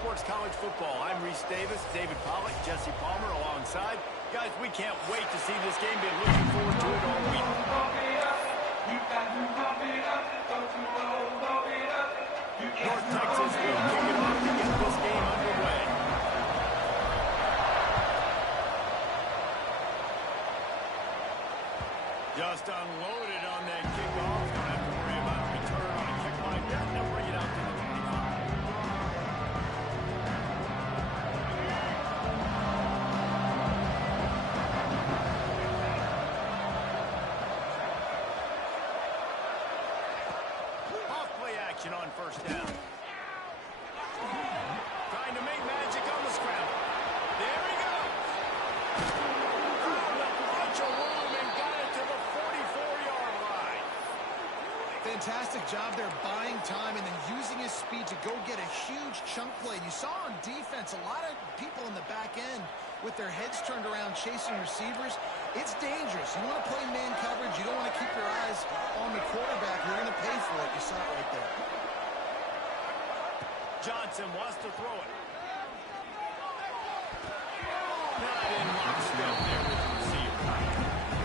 Sports College Football. I'm Reese Davis, David Pollack, Jesse Palmer alongside. Guys, we can't wait to see this game. Been looking forward to it all week. North Texas will kick it off to get this game underway. Just unloaded on that kickoff. Don't have to worry about a return on a kick like that. They'll bring it out to the 25. Off play action on first down. Trying to make magic on the scramble. There he goes. Found a bunch of room and got it to the 44-yard line. Fantastic job there buying time and then using his speed to go get a huge chunk play. You saw on defense a lot of people in the back end with their heads turned around chasing receivers. It's dangerous. You want to play man coverage. You don't want to keep your eyes on the quarterback. You're going to pay for it. You saw it right there. Johnson wants to throw it. Not in lockstep there with the receiver.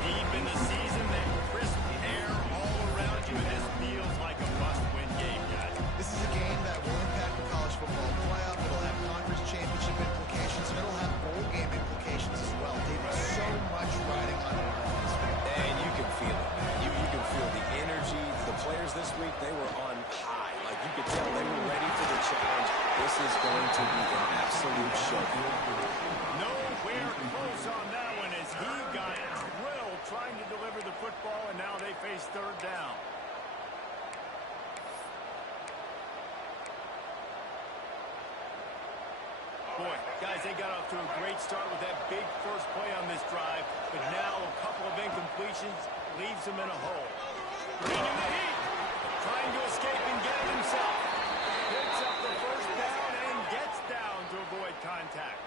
Deep in the season, that crisp air all around you, and this feels like a must-win game, guys. This is a game that will impact the college football playoff. It'll have conference championship implications, and it'll have bowl game implications as well. David, so much riding on the line. And you can feel it, man. You can feel the energy. The players this week, they were on high. Like, you could tell they were ready for the challenge. This is going to be an absolute show. Nowhere close on that one as he got drilled trying to deliver the football, and now they face third down. Boy, guys, they got off to a great start with that big first play on this drive, but now a couple of incompletions leaves them in a hole. Green in the heat, trying to escape and get it himself. Picks up the first down and gets down to avoid contact.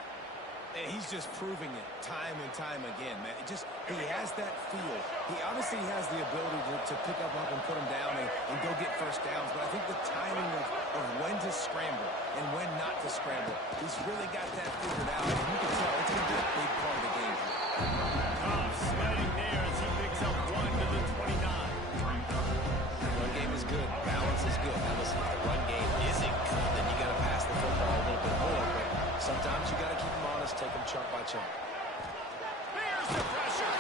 And he's just proving it time and time again, man. He has that feel. He obviously has the ability to pick up and put him down and go get first downs, but I think the timing of when to scramble and when not to scramble, he's really got that figured out, and you can tell it's going to be a big part of the game. Cobb sledding there as he picks up 1 to the 29. Run game is good. Balance is good. Now listen, if the run game isn't good, then you got to pass the football a little bit more, but sometimes you got to keep them honest, take them chunk by chunk. There's the pressure.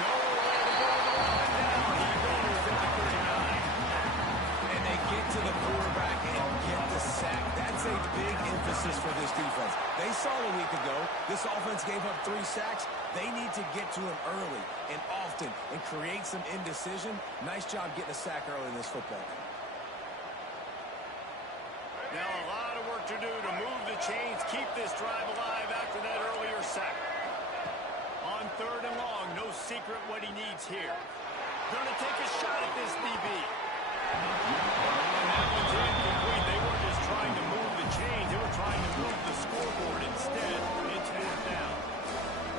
Nowhere to go with the line down. He goes at the 39. And they get to the quarterback and get the sack. That's a big emphasis for this defense. They saw a week ago this offense gave up 3 sacks. They need to get to him early and often and create some indecision. Nice job getting a sack early in this football game. Now a lot of work to do to move the chains, keep this drive alive after that earlier sack. On third and long, no secret what he needs here. Going to take a shot at this DB. And that one's incomplete. They weren't just trying to move the chains. They were trying to move the scoreboard instead. It's moved down.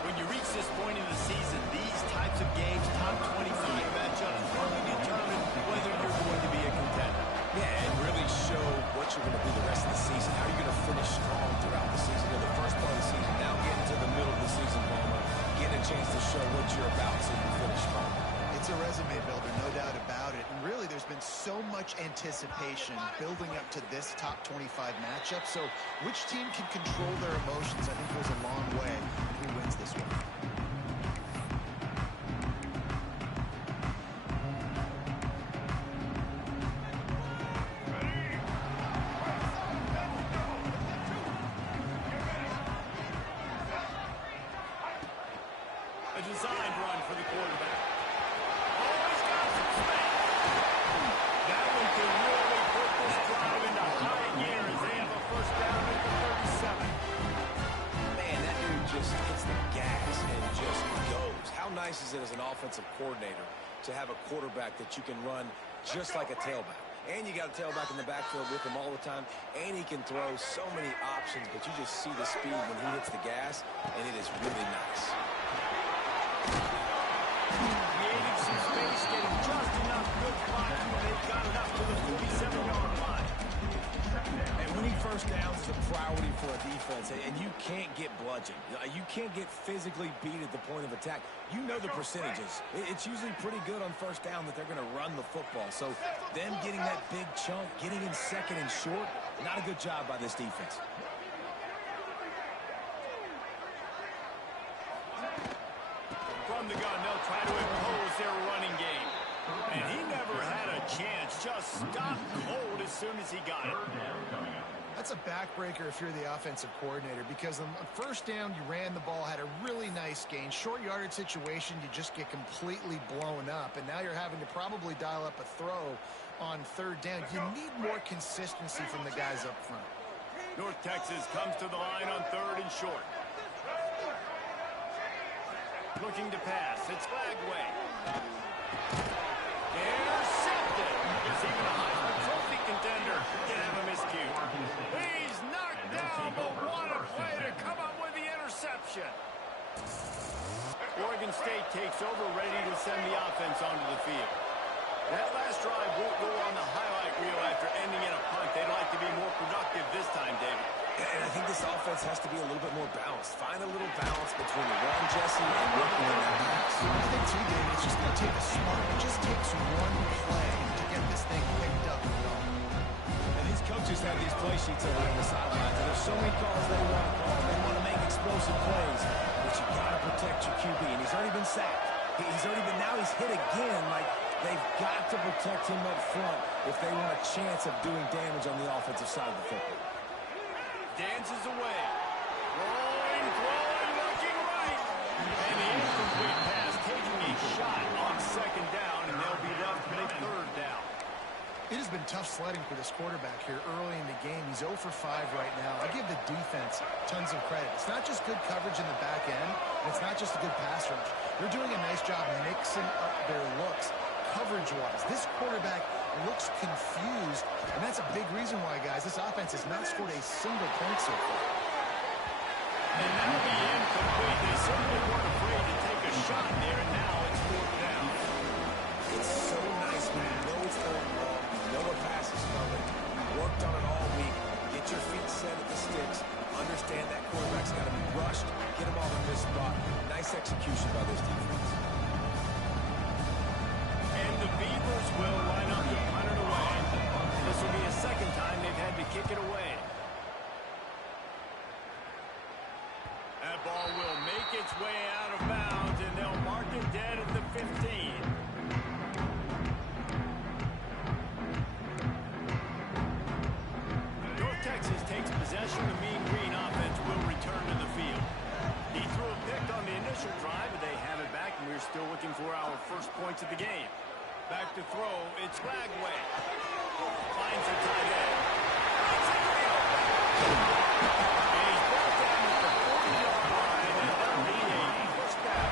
When you reach this point in the season, these types of games, top 25 matchups, really determine whether you're going to be a contender. Yeah, and really show what you're going to be the rest of the season. How are you going to finish strong throughout the season? In the first part of the season, now getting to the middle of the season, Palmer, getting a chance to show what you're about so you finish strong. It's a resume builder, no doubt about it. And really, there's been so much anticipation building up to this top 25 matchup. So which team can control their emotions, I think, goes a long way. Who wins this one? A designed run for the quarterback. Always got some space. That one could really put this drive into high gear as they have a first down at the 37. Man, that dude just hits the gas and just goes. How nice is it as an offensive coordinator to have a quarterback that you can run just like a tailback? And you got a tailback in the backfield with him all the time, and he can throw so many options, but you just see the speed when he hits the gas, and it is really nice. Creating some space, getting just enough good blocking when they've got it up to the 47-yard line. And Winning first downs is a priority for a defense, and you can't get bludgeoned. You can't get physically beat at the point of attack. You know the percentages. It's usually pretty good on first down that they're going to run the football. So them getting that big chunk, getting in second and short, not a good job by this defense. From the gun, they'll try to impose their running game. And he never had a chance. Just stopped cold as soon as he got it. That's a backbreaker if you're the offensive coordinator, because on first down, you ran the ball, had a really nice gain. Short yardage situation, you just get completely blown up, and now you're having to probably dial up a throw on third down. You need more consistency from the guys up front. North Texas comes to the line on third and short. Looking to pass. It's Lagway. Intercepted. Is even a Heisman Trophy contender can have a miscue. He's knocked down, but what a play to come up with the interception. Oregon State takes over, ready to send the offense onto the field. That last drive won't go on the highlight reel after ending in a punt. They'd like to be more productive this time, David. And I think this offense has to be a little bit more balanced. Find a little balance between the run, Jesse, and working in that pass. I think, too, David, it's just going to take a smart. It just takes one play to get this thing picked up and going. And these coaches have these play sheets over on the sidelines, and there's so many calls they want to call. They want to make explosive plays, but you got to protect your QB, and he's already been sacked. Now he's hit again. Like, they've got to protect him up front if they want a chance of doing damage on the offensive side of the football. Dances away. Rolling, throwing, looking right. And the incomplete pass taking a shot on second down, and they'll be left with a third down. It has been tough sledding for this quarterback here early in the game. He's 0 for 5 right now. I give the defense tons of credit. It's not just good coverage in the back end, and it's not just a good pass rush. They're doing a nice job mixing up their looks coverage-wise. This quarterback looks confused, and that's a big reason why, guys, this offense has not scored a single point so far. And that'll be incomplete. They certainly weren't afraid to take a shot there, and now it's fourth down. It's so nice when you know it's going wrong, you know a pass is coming, you worked on it all week, get your feet set at the sticks, understand that quarterback's got to be rushed, get him off in this spot. Nice execution by this defense. And the Beavers will line up to punt it away. This will be a second time they've had to kick it away. That ball will make its way out of bounds, and they'll mark it dead at the 15. North Texas takes possession. The Mean Green offense will return to the field. He threw a pick on the initial drive, but they have it back, and we're still looking for our first points of the game. Back to throw, it's Lagway. Finds the tight end. And he's brought down at the 40-yard line, and that'll be a first down.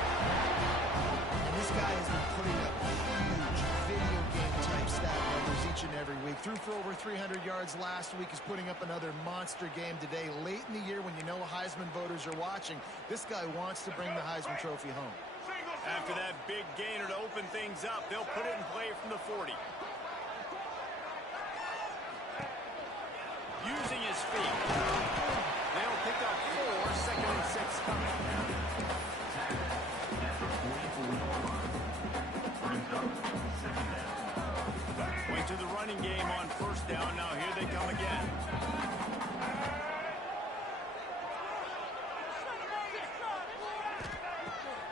And this guy has been putting up huge video game-type stat numbers each and every week. Threw for over 300 yards last week. He's putting up another monster game today. Late in the year, when you know Heisman voters are watching, this guy wants to bring the Heisman Trophy home. After that big gainer to open things up, they'll put it in play from the 40. Using his feet. They'll pick up 4, second and 6 coming. Went to the running game on first down. Now here they come again.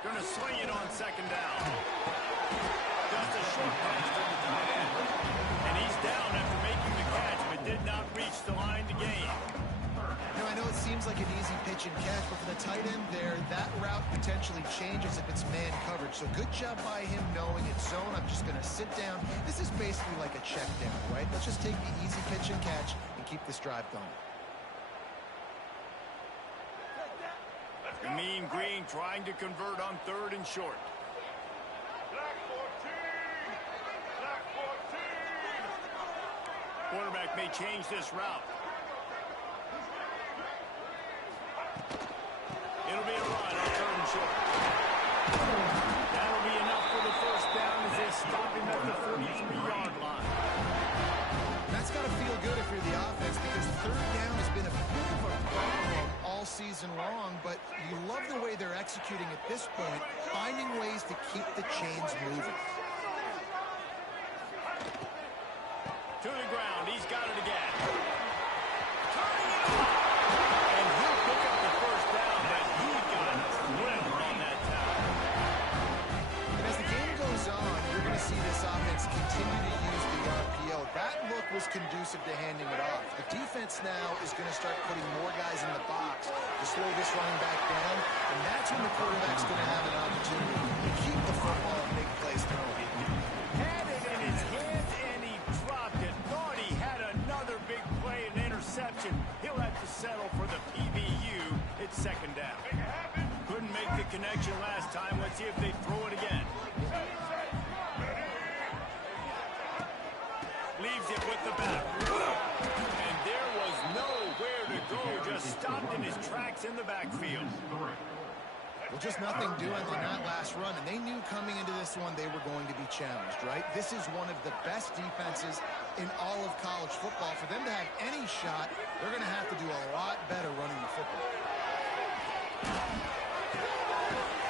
Gonna swing it on second down. Just a short pass to the tight end. And he's down after making the catch, but did not reach the line to gain. You know, I know it seems like an easy pitch and catch, but for the tight end there, that route potentially changes if it's man coverage. So good job by him knowing it's zone. I'm just gonna sit down. This is basically like a check down, right? Let's just take the easy pitch and catch and keep this drive going. The Mean Green trying to convert on third and short. Quarterback may change this route. It'll be a run on third and short. That'll be enough for the first down as they stop him at the 43-yard line. That's got to feel good if you're the offense, because third season long, but you love the way they're executing at this point, finding ways to keep the chains moving. To the ground. He's got it again. Turning it off. And he'll pick up the first down, but he got thrilled on that tackle. And as the game goes on, you're going to see this offense continue to use the RPO. That look was conducive to handing it off. The defense now is going to start putting more guys in the box to slow this running back down, and that's when the quarterback's going to have an opportunity to keep the football and make plays throwing. Had it in his hands, and he dropped it. Thought he had another big play and interception. He'll have to settle for the PBU. It's second down. Couldn't make the connection last time. Let's see if they throw it again. Leaves it with the back. And there was nowhere to go. Just stopped in his tracks in the backfield. Well, just nothing doing on that last run, and they knew coming into this one they were going to be challenged, right? This is one of the best defenses in all of college football. For them to have any shot, they're going to have to do a lot better running the football.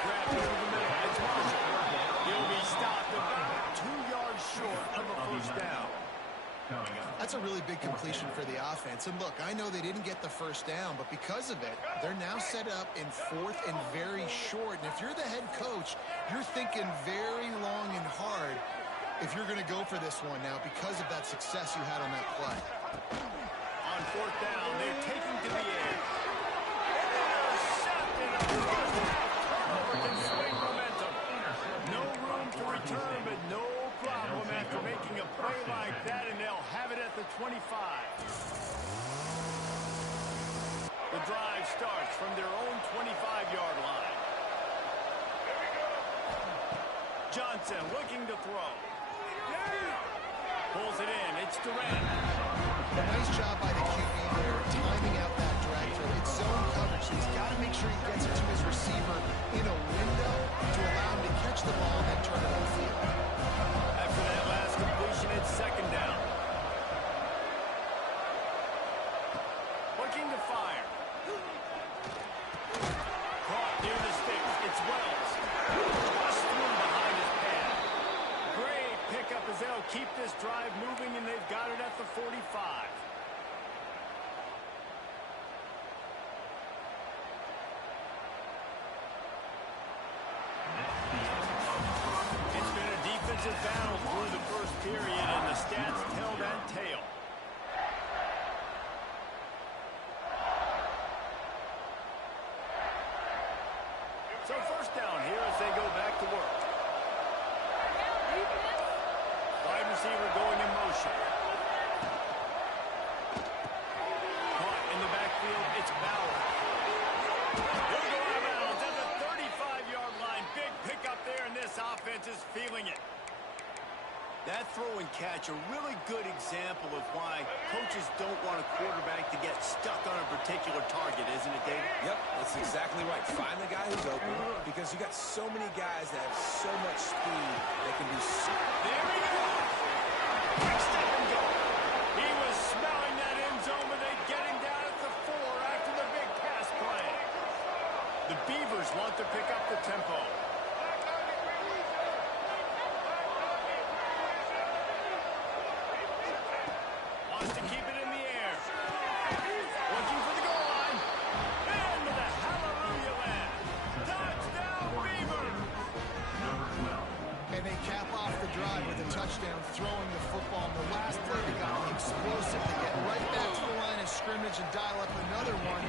Grab it over the middle. It's Marshall. He'll be stopped about 2 yards short of a first down. That's a really big completion for the offense. And look, I know they didn't get the first down, but because of it, they're now set up in fourth and very short. And if you're the head coach, you're thinking very long and hard if you're going to go for this one now because of that success you had on that play. On fourth down, they're taking to the air. Intercepted on the first half. Turnover can swing momentum. No room to return, but no problem after making a play like that, and they'll have it at the 25. The drive starts from their own 25-yard line. Johnson looking to throw. Pulls it in. It's Durant. Nice job by the QB there, timing out that drag throw. It's zone coverage, so he's got to make sure he gets it to his receiver in a window to allow him to catch the ball and then turn it upfield. After that last completion, it's second down. Looking to fire. Caught near the sticks. It's Wells. Just through behind his pad. Great pickup as they'll keep this drive moving, and they've got it at the 45. It's been a defensive battle through the first period, and the stats tell that tale. So first down here as they go back to work. Wide receiver going in motion. Caught in the backfield, it's Bauer. He'll go out of bounds at the 35-yard line. Big pickup there, and this offense is feeling it. That throw and catch, a really good example of why coaches don't want a quarterback to get stuck on a particular target, isn't it, David? Yep, that's exactly right. Find the guy who's open because you got so many guys that have so much speed that can do so. There he goes. Quick step and go. He was smelling that end zone, but they get him down at the 4 after the big pass play. The Beavers want to pick up the tempo. Wants to keep it in the air. Looking for the goal line. Into the hallelujah land. Touchdown, Beavers. And they cap off the drive with a touchdown, throwing the football. And the last play, they got explosive. They get right back to the line of scrimmage and dial up another one.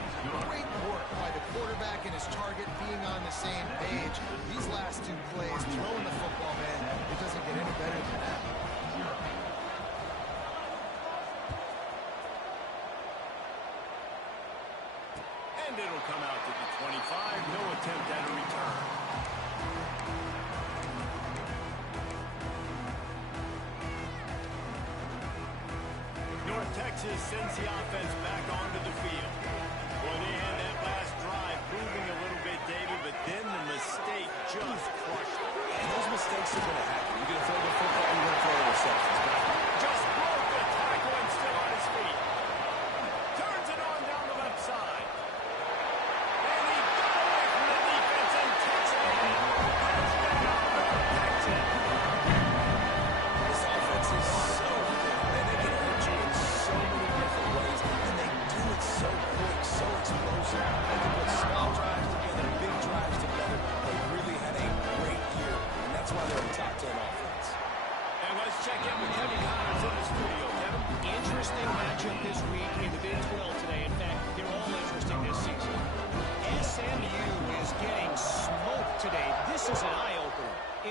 Great work by the quarterback and his target being on the same page. These last two plays, throwing the football, man, it doesn't get any better than that. And it'll come out to the 25. No attempt at a return. North Texas sends the offense back onto the field. Boy, they had that last drive moving a little bit, David, but then the mistake just crushed it. And those mistakes are going to happen. You're going to throw the football, you're going to throw interceptions. Just broke the tackle and still on his feet. Turns it on down the left side.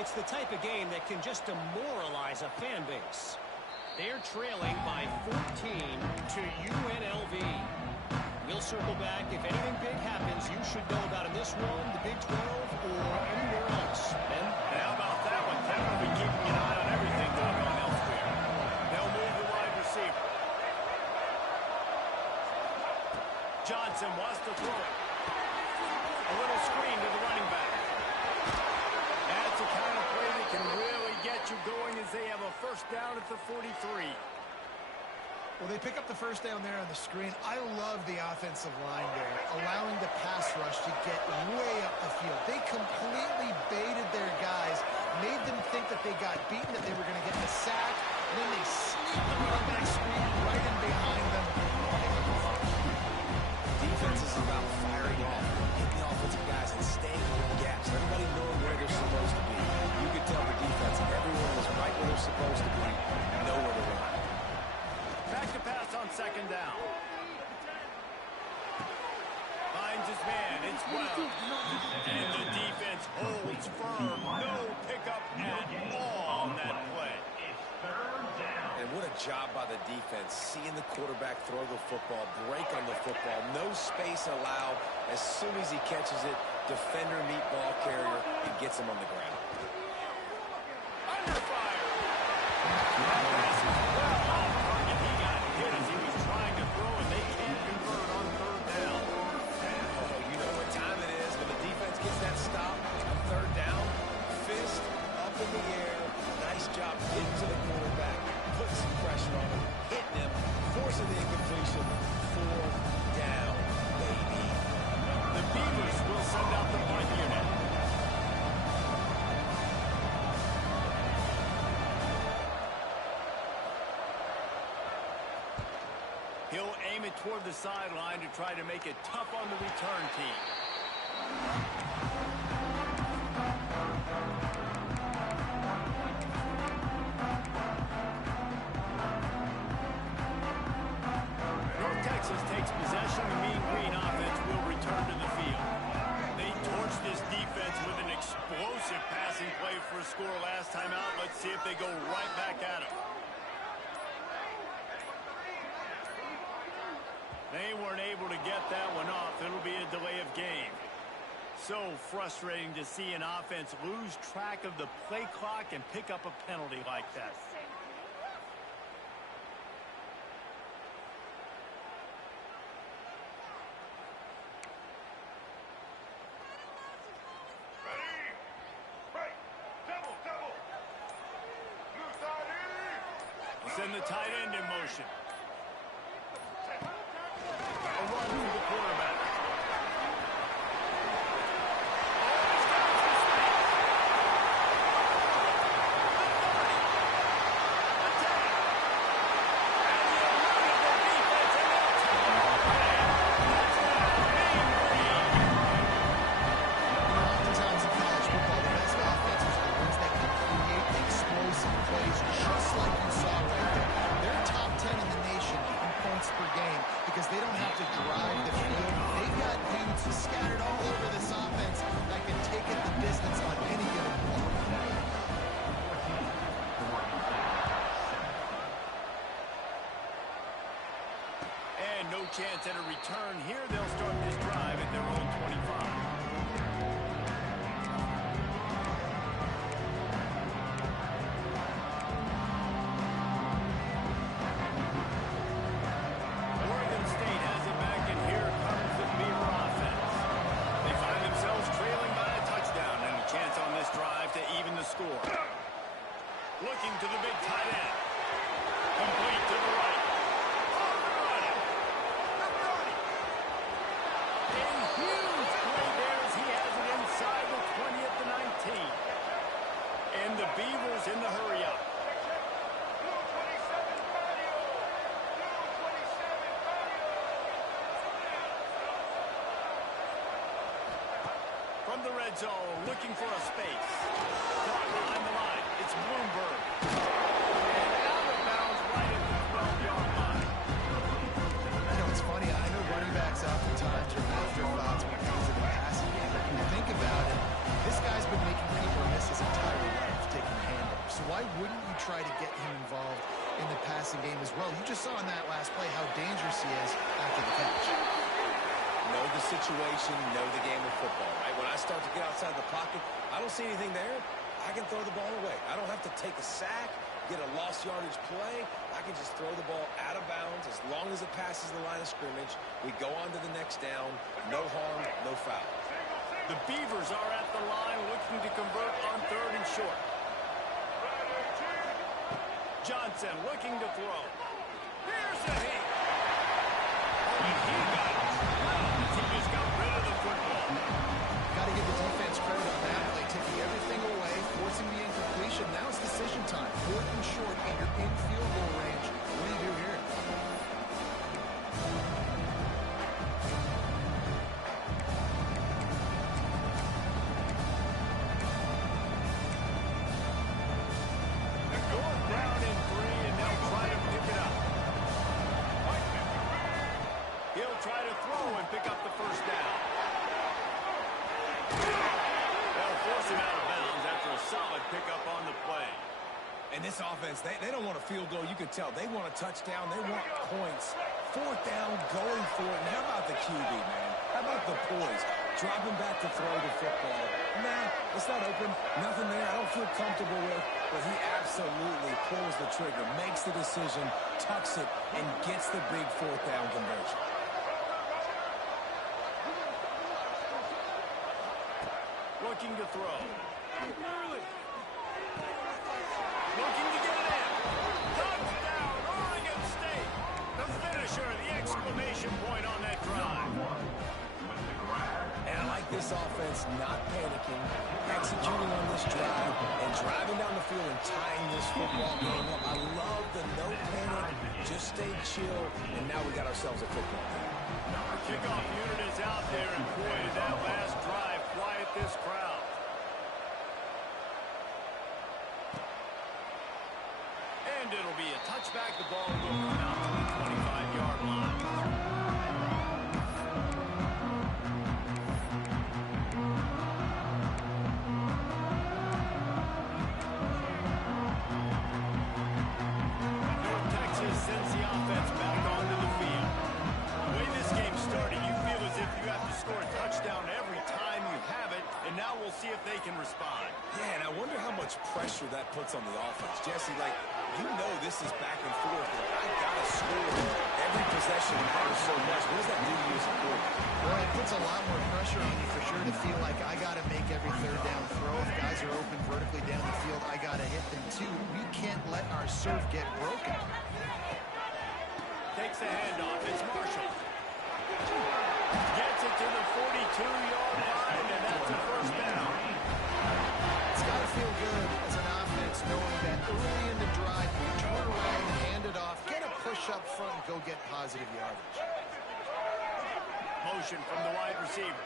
It's the type of game that can just demoralize a fan base. They're trailing by 14 to UNLV. We'll circle back. If anything big happens, you should know about in this one, the Big 12, or anywhere else. Ben? How about that one? Kevin will be keeping an eye on everything going on elsewhere. They'll move the wide receiver. Johnson wants to throw it. A little screen to the running back. That's the kind of play that can really get you going as they have a first down at the 43. Well, they pick up the first down there on the screen. I love the offensive line there, allowing the pass rush to get way up the field. They completely baited their guys, made them think that they got beaten, that they were going to get the sack, and then they sneak the running back screen right in behind them. Defense is about firing off, hitting the offensive guys, and staying in the gaps. Everybody knowing where they're supposed to be. You can tell the defense, and everyone was right where they're supposed to be, nowhere to run. Back to pass on second down. Finds his man. It's Wells. And the defense holds firm. No pickup at all on that play. And what a job by the defense, seeing the quarterback throw the football, break on the football, no space allowed. As soon as he catches it, defender meet ball carrier and gets him on the ground. Under fire. That pass is well off target. He got hit as he was trying to throw, and they can't convert on third down. Oh, you know what time it is when the defense gets that stop on third down. Fist up in the air. Nice job getting to the quarterback, putting some pressure on him, hitting him, forcing the incompletion. Fourth down, baby. The Beavers will send out the punt unit. He'll aim it toward the sideline to try to make it tough on the return team. North Texas takes possession. The Mean Green offense will return to the field. They torched this defense with an explosive passing play for a score last time out. Let's see if they go right back at him. They weren't able to get that one off. It'll be a delay of game. So frustrating to see an offense lose track of the play clock and pick up a penalty like that. Send the tight end in motion. A run for the quarterback. Oftentimes in college football, the best offenses are the ones that can create explosive plays, just like you saw right there. They're top 10 in the nation in points per game because they don't have to drive the field. They've got dudes scattered all over this offense that can take it the distance on any given play. And no chance at a return here. They'll start this drive at their own 25. Oregon State has it back, and here comes the Beaver offense. They find themselves trailing by a touchdown and a chance on this drive to even the score. Looking to the big tight end. Complete to the right. A huge play there as he has it inside the 20 at the 19. And the Beavers in the hurry up. From the red zone, looking for a space. Caught behind the line. It's Bloomberg. And out of bounds right at the 12-yard line. You know, it's funny. I know running backs oftentimes are afterthoughts when it comes to the passing game. But when you think about it, this guy's been making people miss his entire life. try to get him involved in the passing game as well. You just saw in that last play how dangerous he is after the catch. Know the situation, know the game of football, right? When I start to get outside the pocket, I don't see anything there, I can throw the ball away. I don't have to take a sack, get a lost yardage play. I can just throw the ball out of bounds as long as it passes the line of scrimmage. We go on to the next down. No harm, no foul. The Beavers are at the line looking to convert on 3rd and short. Johnson looking to throw. Here's a hit. Oh, and he got it. He just got rid of the football. Got to give the defense credit on that play, taking everything away, forcing the incompletion. Now it's decision time. 4th and short, and you're in field goal range. What do you do here? They're going down in 3, and they'll try to pick it up. He'll try to throw and pick up the first down. They'll force him out of bounds after a solid pickup on the play. And this offense, they don't want a field goal. You can tell. They want a touchdown. They want points. 4th down, going for it. And how about the QB, man? How about the poise? Dropping back to throw the football. Nah, it's not open. Nothing there I don't feel comfortable with. But he absolutely pulls the trigger, makes the decision, tucks it, and gets the big 4th down conversion. Looking to throw. Looking to get it in. Touchdown, Oregon State. The finisher, the exclamation point on that drive. And I like this offense not panicking, executing on this drive, and driving down the field and tying this football game up. I love the no panic, just stay chill, and now we got ourselves a football game. Our kickoff unit is out there, and boy, did that last drive quiet this crowd. And it'll be a touchback. The ball will come out to the 25-yard line. North Texas sends the offense back onto the field. The way this game started, you feel as if you have to score a touchdown every time you have it, and now we'll see if they can respond. Yeah, and I wonder how much pressure that puts on the offense. Jesse, like, you know this is back and forth, and I got to score every possession matters so much. What does that do to you as a quarterback? Well, it puts a lot more pressure on you for sure to feel like I got to make every 3rd down throw. If guys are open vertically down the field, I got to hit them too. We can't let our serve get broken. Takes the handoff. It's Marshall. Gets it to the 42-yard line, and that's a first down. It's got to feel good as an offense knowing that early in the drive, you turn around, hand it off, get a push up front, and go get positive yardage. Motion from the wide receiver.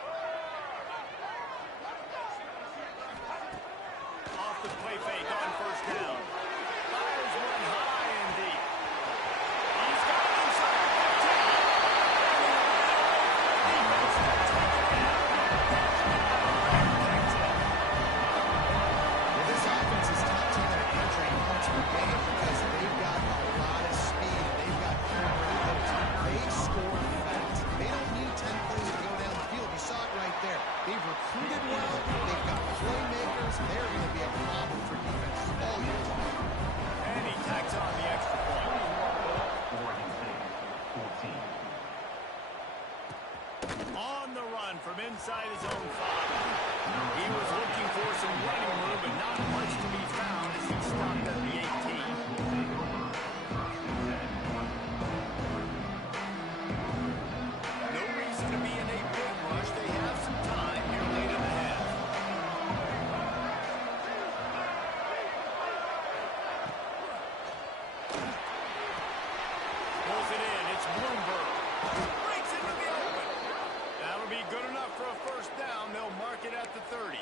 Off the play fake on first down. Fires one high and deep. He's got it inside the 15. Well, this offense is top 10 in the country in points per game because they've got a lot of speed. They've got they score fast. They don't need 10 plays to go down the field. You saw it right there. They've recruited well. They've got playmakers. They're going to be a problem for defenses all year long. And he tacks on the extra point. On the run from inside his own 5. He was looking for some running room, but not much to be found as he stopped at the 18. No reason to be in a big rush. They have some time here late in the half. Pulls it in. It's Bloomberg. Breaks into the open. That'll be good enough for a first down. They'll mark it at the 30.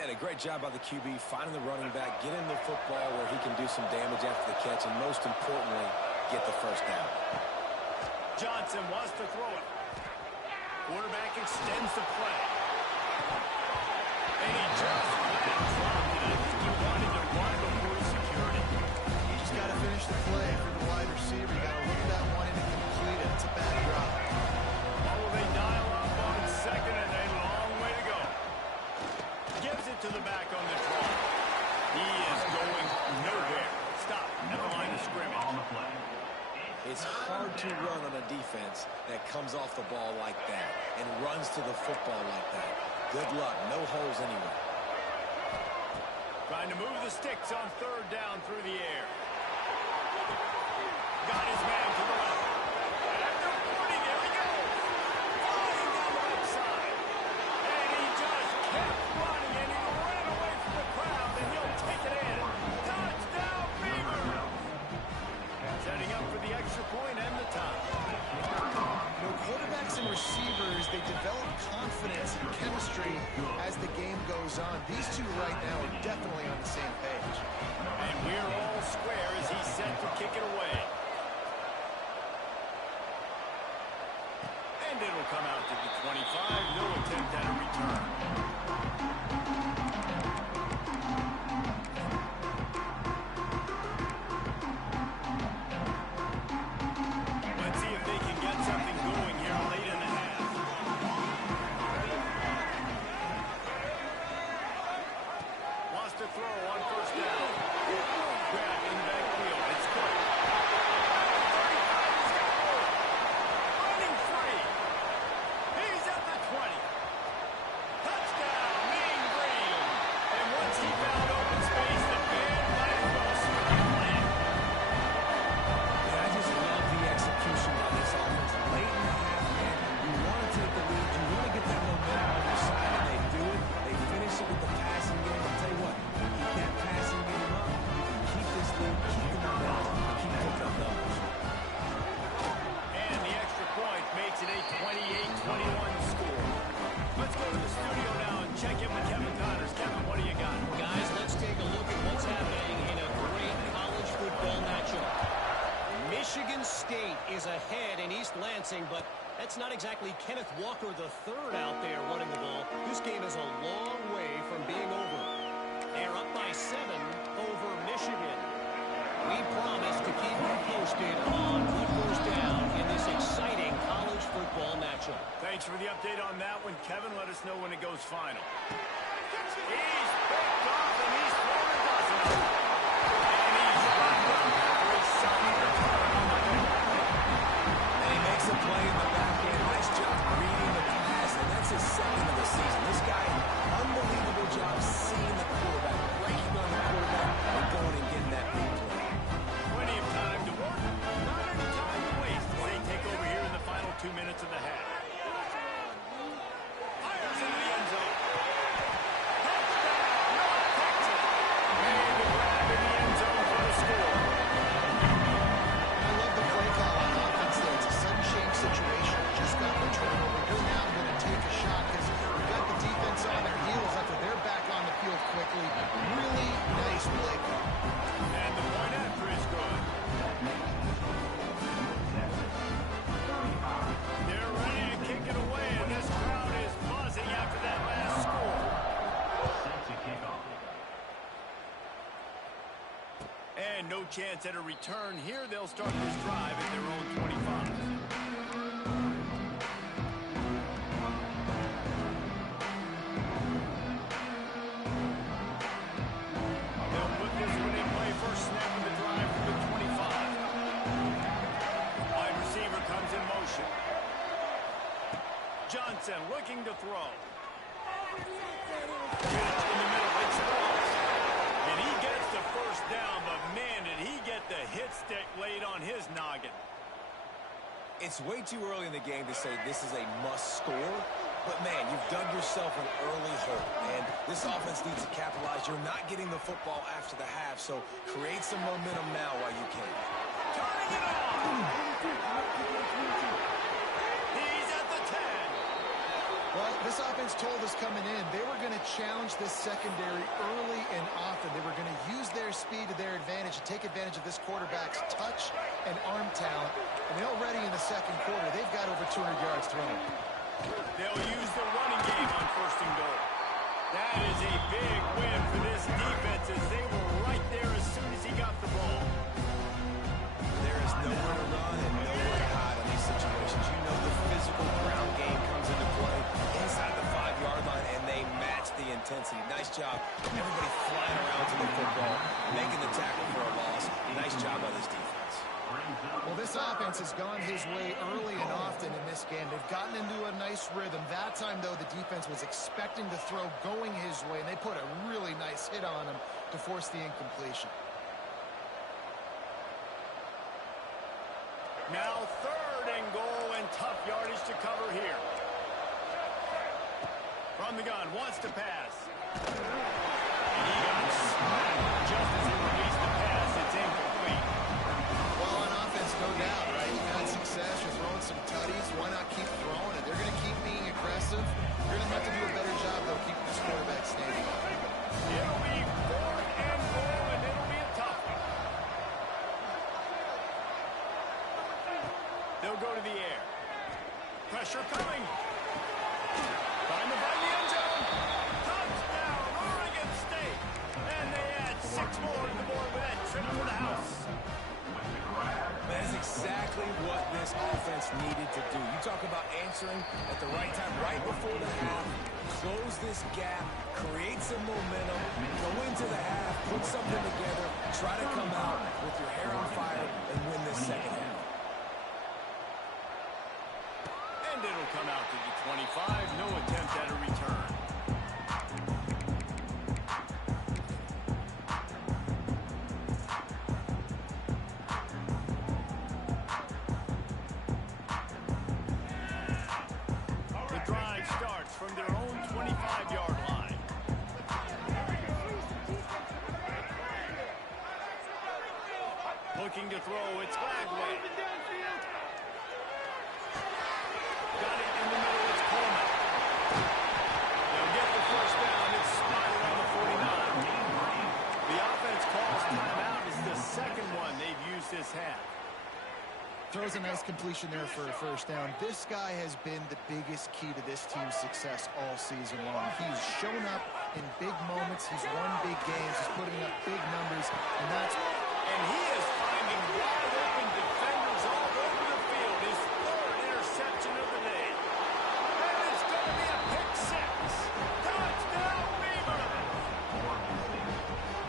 And a great job by the QB finding the running back, getting the football where he can do some damage after the catch, and most importantly, get the first down. Johnson wants to throw it. Quarterback extends the play. And he just dropped it. I think he wanted to run before he secured like that and runs to the football like that. Good luck. No holes anywhere. Trying to move the sticks on third down through the air. Got his man to the left. At the 40, there he goes. Flying down the left side. And he just kept running, and he ran away from the crowd, and he'll take it in. Touchdown, Beaver! Setting up for the extra point and the tie. You know, quarterbacks and receivers, they develop confidence and chemistry as the game goes on. These two right now are definitely on the same page. And we're all square as he's set to kick it away. And it'll come out to the 25. No attempt at a return. Let's see if they can get something going here late in the half. Wants to throw on first down. Grab in the backfield. It's quick. Running free. He's at the 20. Touchdown, Mean Green. And once he found open space, the band might as well start playing. I just love the execution of this offense. Late in the half, man, you want to take the lead. You want to get that momentum on your side, and they do it. They finish it with the passing game. I'll tell you what, keep that passing game up. You can keep this lead, keep the momentum, and keep picking up numbers. And the extra point makes it a 28-21 score. Let's go to the studio now and check in with Kevin Connors. Kevin, what do you got? Guys, let's take a look at what's happening in a great college football matchup. Michigan State is ahead in East Lansing, but that's not exactly Kenneth Walker III out there running the ball. This game is a long way from being over. They're up by 7 over Michigan. We promise to keep you posted on what goes down in this exciting college football matchup. Thanks for the update on that one, Kevin. Let us know when it goes final. He's picked off, and he's thrown a dozen of them. And he's brought down for a solid return on the hit. And he makes a play in the back end. Nice job reading the pass, and that's his second of the season. This guy, unbelievable job seeing the quarterback, breaking on the quarterback, and going and getting that big play. Plenty of time to work. Not any time to waste as they take over here in the final 2 minutes of the half. Fires into the end zone. Touchdown, North Texas. And the grab in the end zone for the score. I love the play call on offense there. It's a sudden change situation. Just got the turnover. You're now going to take a shot because you've got the defense on their heels after they're back on the field quickly. Really nice play call. And the point after is good. They're ready to kick it away, and this crowd is buzzing after that last score. And no chance at a return here. They'll start this drive at their own 25. They'll put this one in play. First snap of the drive from the 25. Wide receiver comes in motion. Johnson looking to throw. Pitch in the middle. It's close. And he gets the first down, but man, did he get the hit stick laid on his noggin. It's way too early in the game to say this is a must score, but man, you've dug yourself an early hole, and this offense needs to capitalize. You're not getting the football after the half, so create some momentum now while you can. Turning it on. He's at the 10. Well, this offense told us coming in they were going to challenge this secondary early and often. They were going to use their speed to their advantage and take advantage of this quarterback's touch and arm talent. And already in the second quarter, they've got over 200 yards thrown. They'll use the running game on first and goal. That is a big win for this defense as they were right there as soon as he got the ball. There is nowhere to run and nowhere to hide in these situations. You know the physical ground game comes into play inside the 5-yard line, and they match the intensity. Nice job. Everybody flying around to the football, making the tackle for a loss. Nice job by this defense. Well, this offense has gone his way early and often in this game. They've gotten into a nice rhythm. That time, though, the defense was expecting the throw going his way, and they put a really nice hit on him to force the incompletion. Now 3rd and goal, and tough yardage to cover here. From the gun, wants to pass. And he got smacked just as he released the pass. It's incomplete. Well, on offense, no doubt, right? You've had success. You're throwing some tutties. Why not keep throwing it? They're going to keep being aggressive. You're going to have to do a better job, though, keeping this quarterback standing up. It'll be 4th and goal, and it'll be a tough one. They'll go to the air. Pressure coming. Find the ball in the end zone. Touchdown, Oregon State. And they add 6 more to the board with that trip to the house. That is exactly what this offense needed to do. You talk about answering at the right time, right before the half, close this gap, create some momentum, go into the half, put something together, try to come out with your hair on fire and win this second half. And it'll come out to the 25. No attempt at a return. The drive starts from their own 25-yard line. Looking to throw, it's Lagway. Got it in the middle, it's Coleman. They'll get the first down, it's spotted on the 49. The offense calls timeout. It's the second one they've used this half. Throws a nice completion there for a first down. This guy has been the biggest key to this team's success all season long. He's shown up in big moments. He's won big games. He's putting up big numbers, and he is finding wide open defenders all over the field. His 3rd interception of the day. And it's going to be a pick 6. Touchdown, Beaver!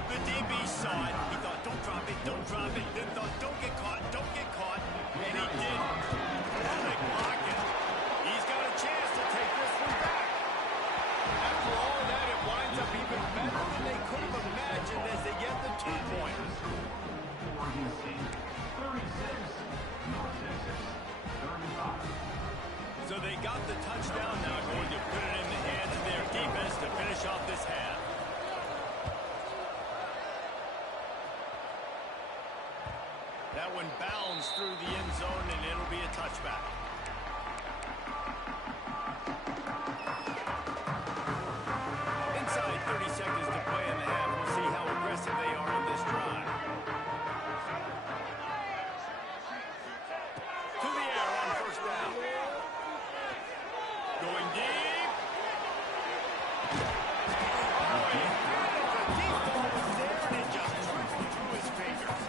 The DB saw it. He thought, don't drop it, don't drop it. Then thought, don't get caught, don't get caught. And he didn't. They block it. He's got a chance to take this one back. After all that, it winds up even better than they could have imagined as they get the 2-pointers. So they got the touchdown, now going to put it in the hands of their defense to finish off this half. That one bounds through the end zone, and it'll be a touchback. Inside 30 seconds to play in the half. We'll see how aggressive they are in this drive. To the air on first down. Going deep. Oh, he had it. The deep ball was there, and it just drifted through his fingers.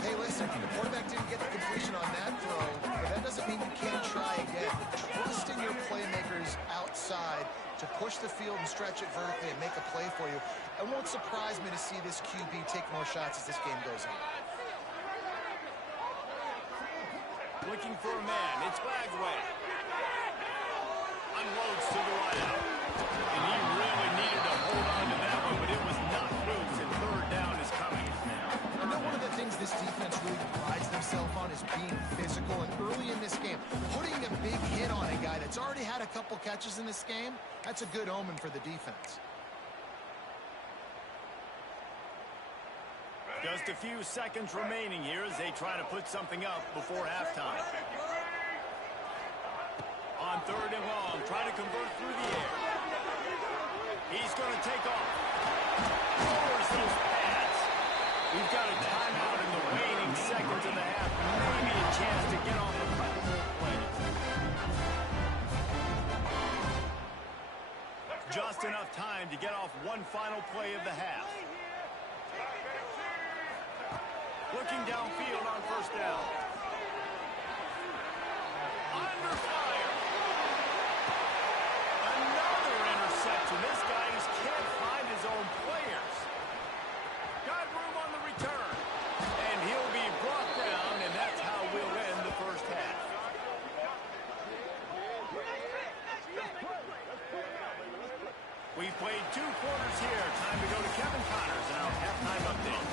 Hey, listen, the quarterback didn't get the completion on that throw, but that doesn't mean you can't try again. Trust in your playmakers outside to push the field and stretch it vertically and make a play for you. It won't surprise me to see this QB take more shots as this game goes on. Looking for a man. It's Lagway. Unloads to the right out. And he really needed to hold on to that one, but it was not loose, and 3rd down is coming. You know, one of the things this defense really prides themselves on is being physical. And early in this game, putting a big hit on a guy that's already had a couple catches in this game, that's a good omen for the defense. Just a few seconds remaining here as they try to put something up before halftime. On 3rd and long, try to convert through the air. He's going to take off. Lowers those pads. We've got a timeout in the waning seconds of the half. Maybe a chance to get off a couple more plays. Just enough time to get off one final play of the half. Looking downfield on first down. Under fire. Another interception. This guy just can't find his own players. Got room on the return. And he'll be brought down, and that's played 2 quarters here. Time to go to Kevin Connors and our halftime update.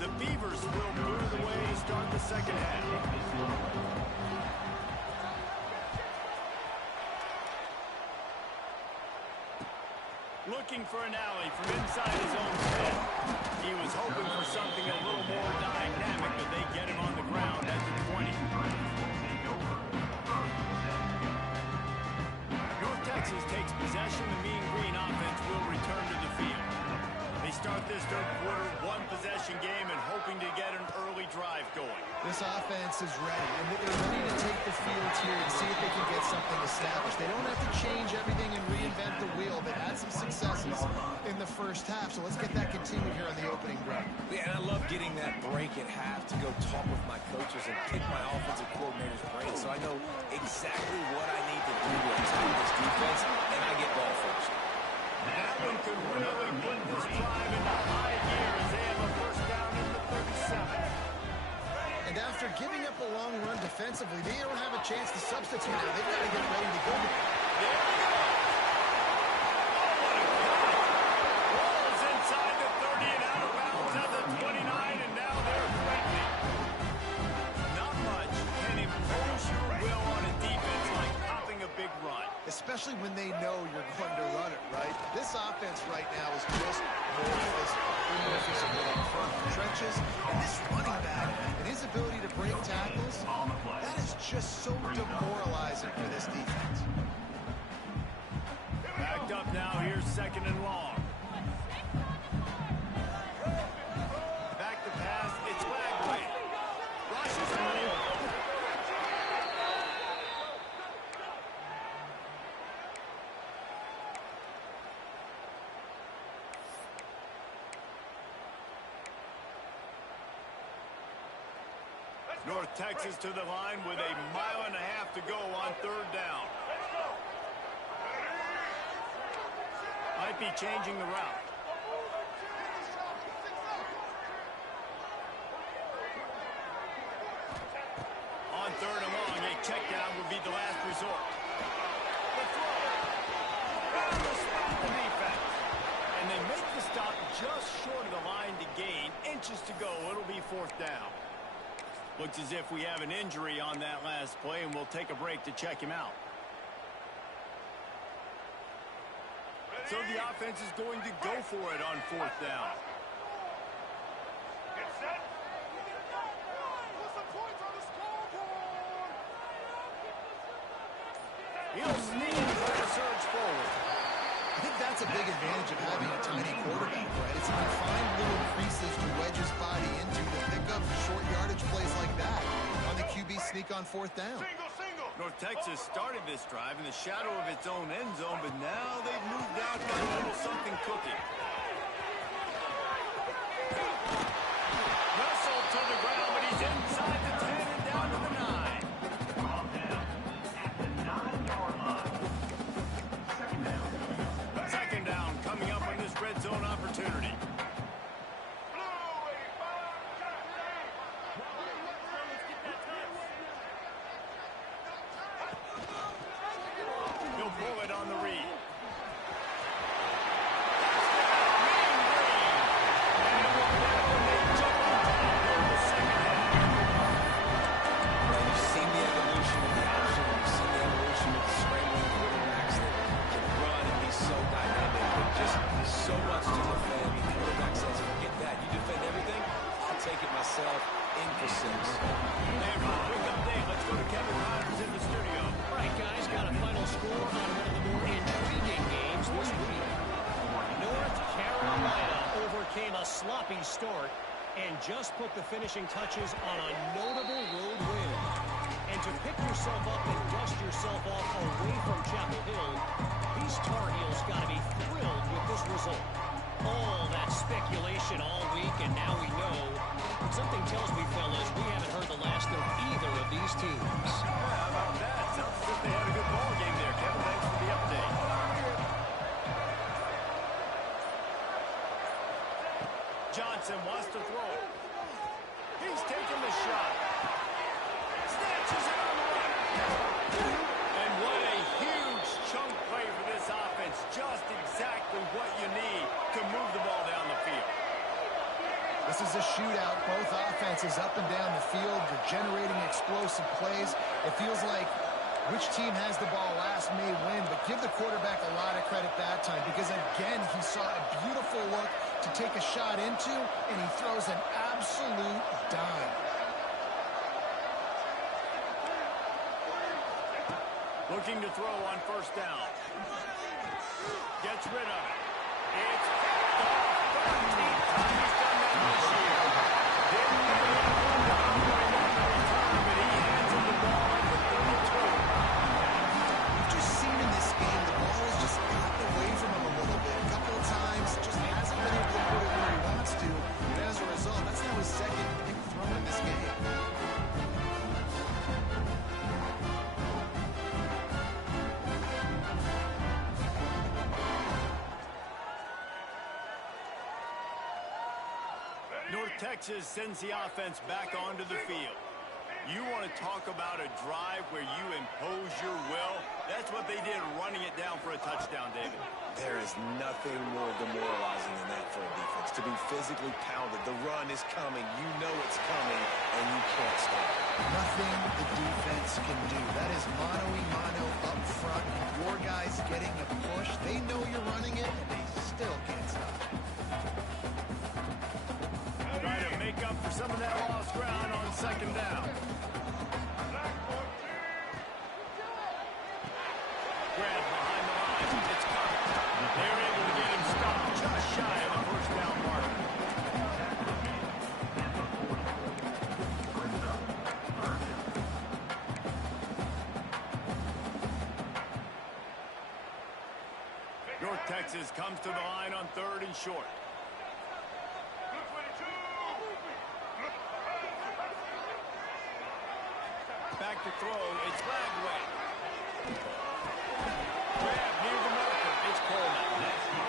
The Beavers will move the way to start the second half. Looking for an alley from inside his own 10. He was hoping for something a little more dynamic, but they get him on the ground at the 20. North Texas takes possession. The Mean Green offense will return to the field. They start this third quarter, 1-possession game, and hoping to get an early drive going. This offense is ready, and they're ready to take the field here and see if they can get something established. They don't have to change everything and reinvent the wheel. They had some successes in the first half, so let's get that continued here on the opening drive. Yeah, and I love getting that break at half to go talk with my coaches and kick my offensive coordinator's brain, so I know exactly what I need to do to attack this defense, and I get ball first. That one could really put this drive into high gear as they have a first down in the 37. And after giving up a long run defensively, they don't have a chance to substitute now. They've got to get ready to go. There we go. Oh, what a catch. Rolls inside the 30 and out of bounds at the 29, and now they're threatening. Not much can impose your will on a defense like popping a big run. Especially when they know you're going to run it, right? This offense right now is just more physical. They're more physical up front in the trenches. And this running back and his ability to break tackles, that is just so demoralizing for this defense. Backed up now. Here's second and long. Back to pass. It's Bagley. Rushes on. North Texas to the line with 1.5 miles to go on third down. Might be changing the route. On third and long, a check down would be the last resort. The throw. And the stop the defense. And they make the stop just short of the line to gain. Inches to go. It'll be fourth down. Looks as if we have an injury on that last play, and we'll take a break to check him out. So the offense is going to go for it on fourth down. Get set. Put some points on the scoreboard. He'll sneak and surge forward. I think that's a big advantage of having a tiny quarterback, right? It's he can find little creases to wedge his body into to pick up short yardage plays like that on the QB sneak on fourth down. Single. North Texas started this drive in the shadow of its own end zone, but now they've moved out, got a little something cooking. Russell to the ground, but he's inside the 10 and down to the 9. Second down coming up on this red zone opportunity. He'll pull it on the read. You've seen the evolution of the action. You've seen the evolution of the scrambling quarterbacks that can run and be so dynamic. But just so much to defend. The quarterback says, forget that. You defend everything, I'll take it myself in for 6. And for a quick update, let's go to Kevin Connors in the studio. All right, guys, got a final score on one of the more intriguing games this week. North Carolina overcame a sloppy start and just put the finishing touches on a notable road win. And to pick yourself up and dust yourself off away from Chapel Hill, these Tar Heels got to be thrilled with this result. All that speculation all week, and now we know. Something tells me, fellas, we haven't heard the last of either of these teams. How about that? Sounds as if they had a good ball game there. Kevin, thanks for the update. Johnson wants to throw. He's taking the shot. Snatches it on the run. And what a huge chunk play for this offense. Just exactly what you need to move the ball down the field. This is a shootout. Both offenses up and down the field. They're generating explosive plays. It feels like which team has the ball last may win, but give the quarterback a lot of credit that time because, again, he saw a beautiful look to take a shot into, and he throws an absolute dime. Looking to throw on first down. Gets rid of it. It's picked off. 13th time he's done that this year. Didn't really have room to operate on the return, but he hands him the ball at the 32. We've just seen in this game the ball has just gotten away from him a little bit. A couple of times, just hasn't been able to put it where he wants to. And as a result, that's now his second pick throw in this game. North Texas sends the offense back onto the field. You want to talk about a drive where you impose your will? That's what they did, running it down for a touchdown, David. There is nothing more demoralizing than that for a defense. To be physically pounded, the run is coming, you know it's coming, and you can't stop it. Nothing the defense can do. That is mano-a-mano up front. Your guys getting a push. They know you're running it, and they still can't stop it. Try to make up for some of that lost ground on second down. Grab behind the line. It's covered. They're able to get him stopped just shy of the first down mark. North Texas comes to the line on 3rd and short. Back to throw. It's Lagway. Grab near the marker. It's Coleman.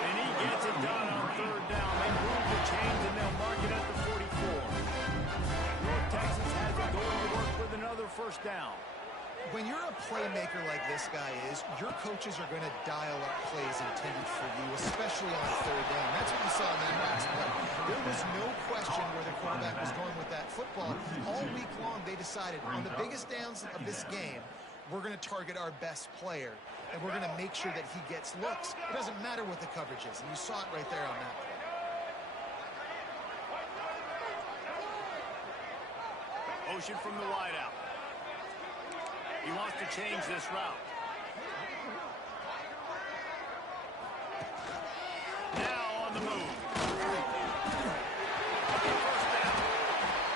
And he gets it done on 3rd down. They move the chains and they'll mark it at the 44. North Texas has it going to work with another first down. When you're a playmaker like this guy is, your coaches are going to dial up plays intended for you, especially on 3rd down. That's what you saw in that last play. There was no question where the quarterback was going with that football. All week long, they decided on the biggest downs of this game, we're going to target our best player, and we're going to make sure that he gets looks. It doesn't matter what the coverage is, and you saw it right there on that play. Motion from the wideout. He wants to change this route. Now on the move. First down.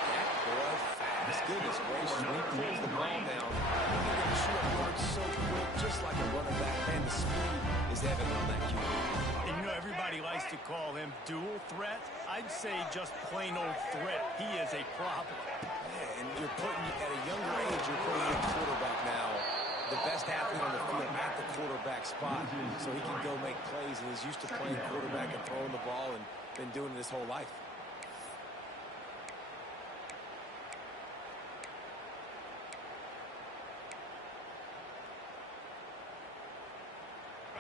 That boy fast. Goodness gracious, when he pulls the ball down, he's going to shoot up yards so quick, just like a running back. Man, the speed is evident on that QB. And you know, everybody likes to call him dual threat. I'd say just plain old threat. He is a problem. And you're putting, at a younger age, you're putting your quarterback now, the best athlete on the field at the quarterback spot, so he can go make plays, and he's used to playing quarterback and throwing the ball and been doing it his whole life.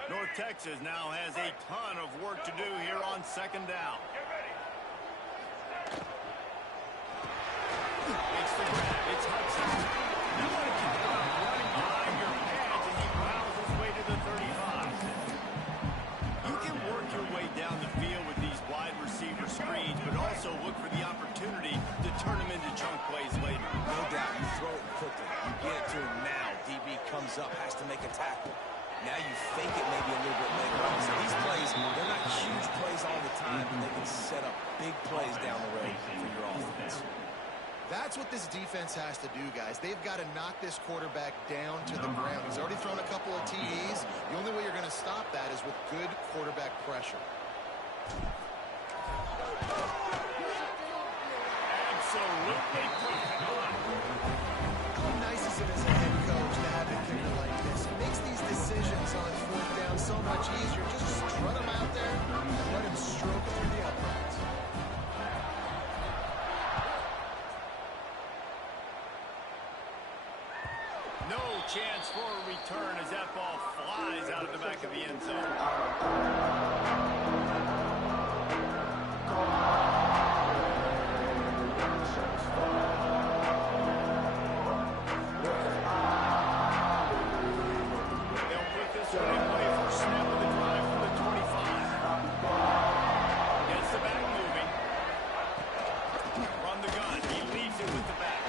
North Texas now has a ton of work to do here on 2nd down. It's the grab. It's Hudson. You want to keep on running behind your pads, and he plows his way to the 35. You can work your way down the field with these wide receiver screens, but also look for the opportunity to turn them into chunk plays later. No doubt, you throw it quickly. You get it to him now. DB comes up, has to make a tackle. Now you fake it maybe a little bit later on. So these plays, they're not huge plays all the time, but they can set up big plays down the road for your offense. That's what this defense has to do, guys. They've got to knock this quarterback down to the ground. He's already thrown a couple of TDs. The only way you're going to stop that is with good quarterback pressure. Absolutely perfect. How nice is it as a head coach to have a kicker like this? It makes these decisions on 4th down so much easier. Just strut him out there and let him stroke through the uprights. chance for a return as that ball flies out of the back of the end zone. They'll put this one in play for snap of the drive from the 25. Gets the back moving. Run the gun. He leaves it with the back.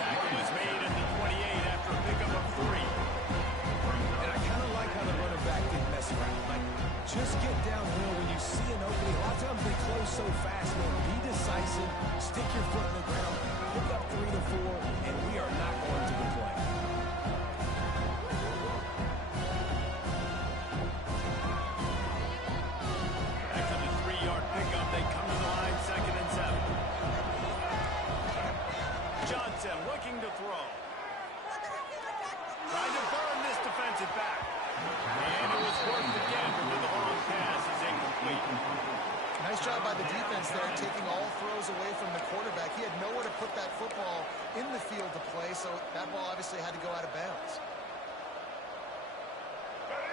Tackle is made at the 28 after a pickup of 3. And I kind of like how the running back didn't mess around. Like, just get downhill when you see an opening. A lot of times they close so fast, man. Be decisive. Stick your foot in the ground. Pick up 3 to 4, and we are not going to the play. After the 3-yard pickup, they come to the line, 2nd and 7. Johnson looking to throw. Trying to burn this defensive back. And it was worth the gamble, but the long pass is incomplete. Nice job by the defense there, taking all throws away from the quarterback. He had nowhere to put that football in the field to play, so that ball obviously had to go out of bounds.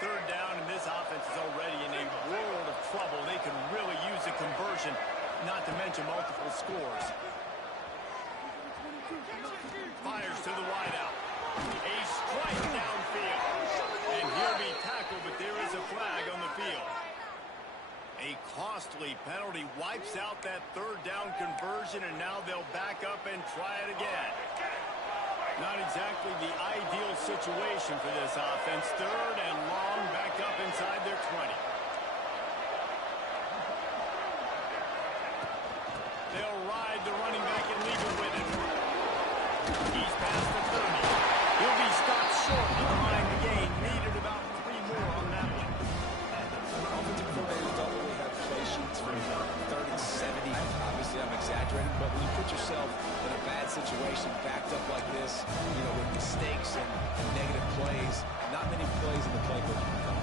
3rd down, and this offense is already in a world of trouble. They can really use a conversion, not to mention multiple scores. Fires to the wideout. A strike downfield. And he'll be tackled, but there is a flag on the field. A costly penalty wipes out that 3rd down conversion, and now they'll back up and try it again. Not exactly the ideal situation for this offense. 3rd and long, back up inside their 20. They'll ride the running back and leave it with him. He's past the 30. He'll be stopped short behind the gain. Needed about 3 more on that one. Offensive coordinators don't really have play sheets from 30 to 70. Obviously, I'm exaggerating, but when you put yourself in a bad situation, backed up like this, with mistakes and negative plays, not many plays in the playbook you can call.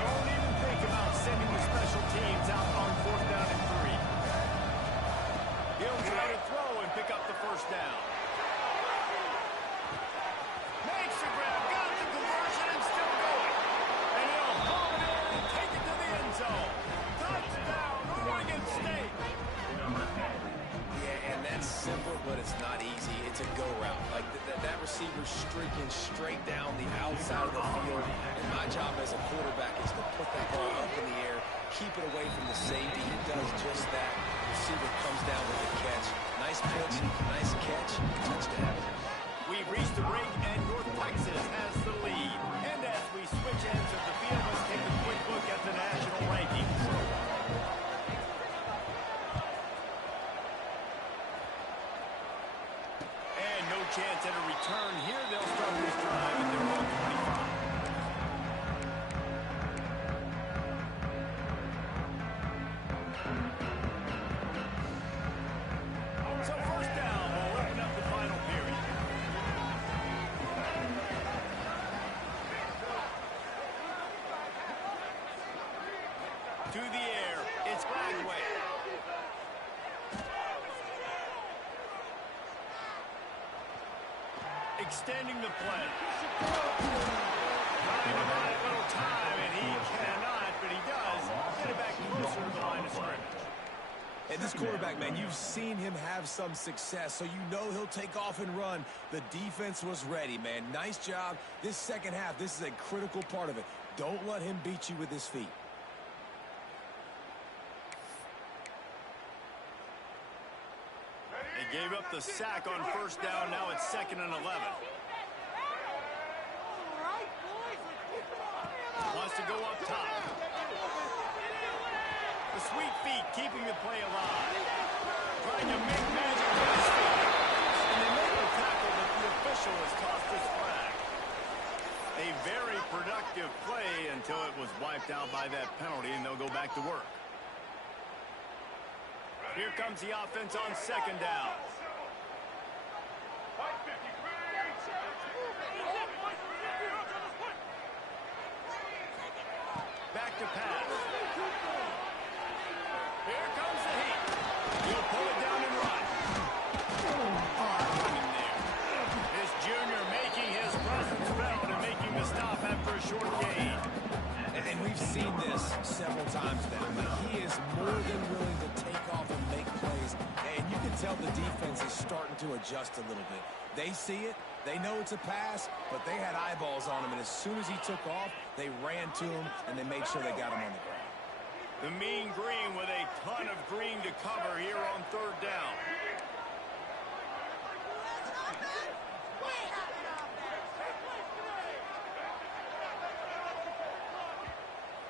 Don't even think about sending the special teams out on 4th down and 3. He'll try to throw and pick up the 1st down. Makes the grab, got the conversion, and still going. And he'll haul it in and take it to the end zone. Touchdown, Oregon State. Yeah, and that's simple, but it's not easy. It's a go route. Like that receiver's streaking straight down the outside of the field. And my job as a quarterback is to put that ball up in the air, keep it away from the safety. He does just that. Receiver comes down with the catch. Nice pitch, nice catch, touchdown. We've reached the break, and North Texas has the lead. And as we switch ends of the field, let's take a quick look at the national rankings. And no chance at a return here. They'll start this drive at their own 25. So 1st down will open up the final period. To the air, it's Bagway. Extending the play. Trying to buy a little time, and he cannot, but he does get it back closer to the line of scrimmage. And this quarterback, man, you've seen him have some success, so you know he'll take off and run. The defense was ready, man. Nice job. This 2nd half, this is a critical part of it. Don't let him beat you with his feet. They gave up the sack on 1st down. Now it's 2nd and 11. Wants to go up top. The sweet feet keeping the play alive. Trying to make magic with his feet. And they make the tackle, but the official has tossed his flag. A very productive play until it was wiped out by that penalty, and they'll go back to work. Here comes the offense on 2nd down. Back to pass. Here comes the heat. He'll pull it down and run. a short gain. And we've seen this several times now. He is more than willing to take off and make plays. And you can tell the defense is starting to adjust a little bit. They see it. They know it's a pass, but they had eyeballs on him. And as soon as he took off, they ran to him, and they made sure they got him on the ground. The Mean Green with a ton of green to cover here on third down.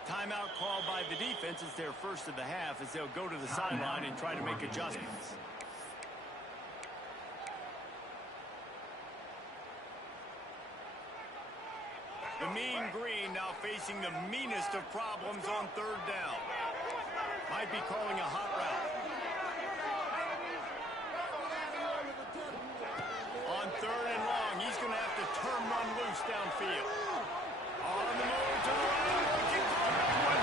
Timeout called by the defense. It's their first of the half as they'll go to the sideline and try to make adjustments. The Mean Green now facing the meanest of problems on third down. Might be calling a hot route. On third and long, he's going to have to turn one loose downfield. On the move to the right, looking for that one.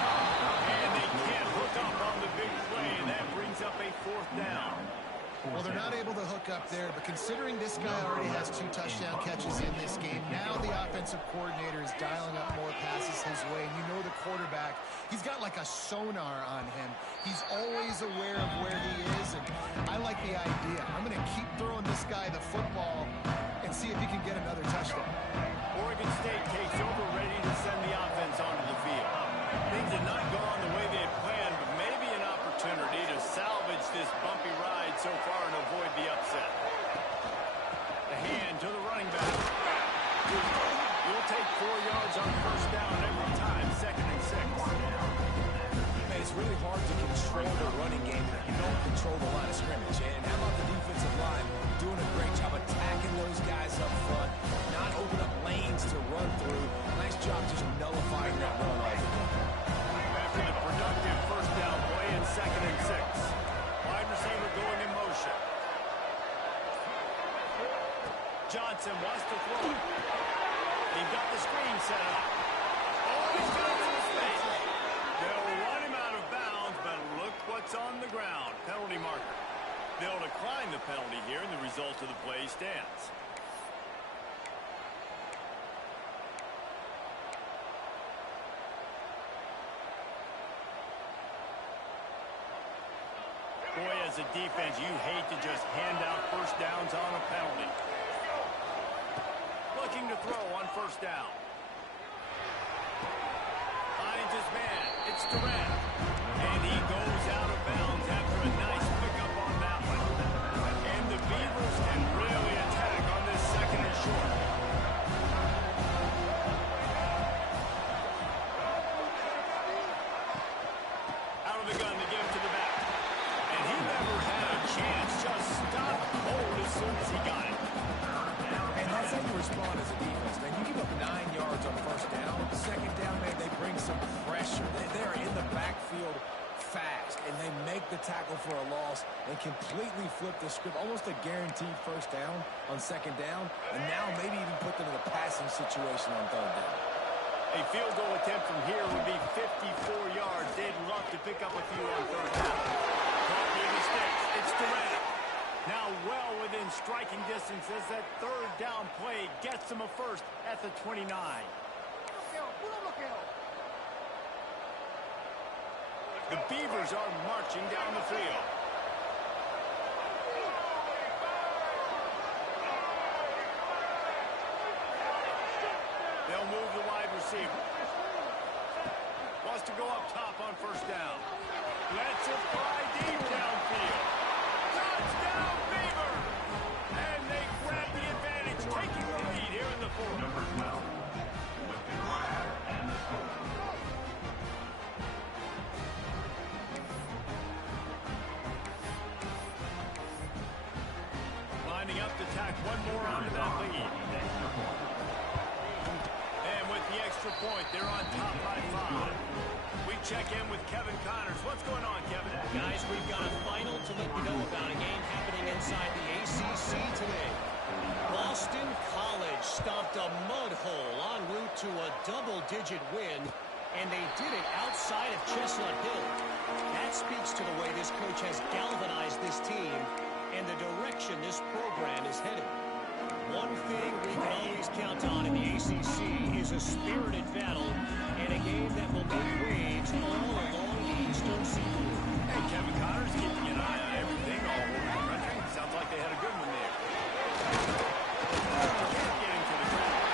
And they can't hook up on the big play, and that brings up a fourth down. Well, they're not able to hook up there, but considering this guy already has 2 touchdown catches in this game, now the offensive coordinator is dialing up more passes his way, and you know the quarterback, he's got like a sonar on him. He's always aware of where he is, and I like the idea. I'm going to keep throwing this guy the football and see if he can get another touchdown. Oregon State takes over, ready to send the offense onto the field. Things have not gone the way they had planned, but maybe an opportunity to salvage this bumpy ride so far and avoid the upset. The hand to the running back. You'll take 4 yards on first down every time, 2nd and 6. Man, it's really hard to control the running game if you don't control the line of scrimmage. And how about the defensive line doing a great job attacking those guys up front, not open up lanes to run through. Nice job just nullifying that run altogether. After the productive first down play in 2nd and 6. Wide receiver going in motion. Johnson wants to throw it. They've got the screen set up. Oh, he's got some space. They'll run him out of bounds, but look what's on the ground. Penalty marker. They'll decline the penalty here, and the result of the play stands. Boy, as a defense, you hate to just hand out first downs on a penalty. Looking to throw on first down. Finds his man. It's Durant. And he goes out of bounds after a nice pickup on that one. And the Beavers can really attack on this 2nd and short. Out of the gun to give to the back. And he never had a chance. Just stopped cold as soon as he got it. And that's how you respond as a defense, man. You give up 9 yards on first down. 2nd down, man, they bring some pressure. They're in the backfield fast, and they make the tackle for a loss and completely flip the script. Almost a guaranteed first down on 2nd down, and now maybe even put them in a passing situation on 3rd down. A field goal attempt from here would be 54 yards. They'd love to pick up a few on 3rd down. Caught near the sticks. It's Durant. Now well within striking distance as that 3rd down play gets them a first at the 29. The Beavers are marching down the field. They'll move the wide receiver. Wants to go up top on first down. Lets it fly deep downfield. Touchdown, Beavers! And they grab the advantage, taking the lead here in the 4th. Lining up to tack one more onto that lead. And with the extra point, they're on top by 5. We check in with Kevin Connors. What's going on, Kevin? Guys, we've got a final to let you know about, a game happening inside the ACC today. Boston College stopped a mud hole en route to a double-digit win, and they did it outside of Chestnut Hill. That speaks to the way this coach has galvanized this team and the direction this program is headed. One thing we can always count on in the ACC is a spirited battle and a game that will make waves all along the Eastern Seaboard. Hey, Kevin Connor's keeping an eye on everything all over the country. Sounds like they had a good one there. Can't get into the ground.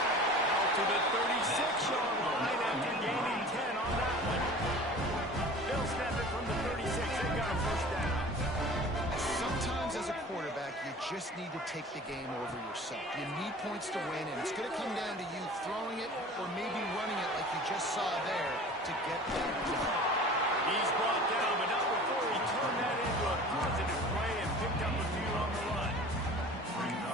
Out to the 36-yard line after gaining 10 on that one. They'll snap it from the 36. They've got a first down. Sometimes as a quarterback, you just need to take the game over yourself. You need points to win, and it's going to come down to you throwing it or maybe running it like you just saw there to get that done. He's brought down, but not before he turned that into a positive play and picked up a few on the run.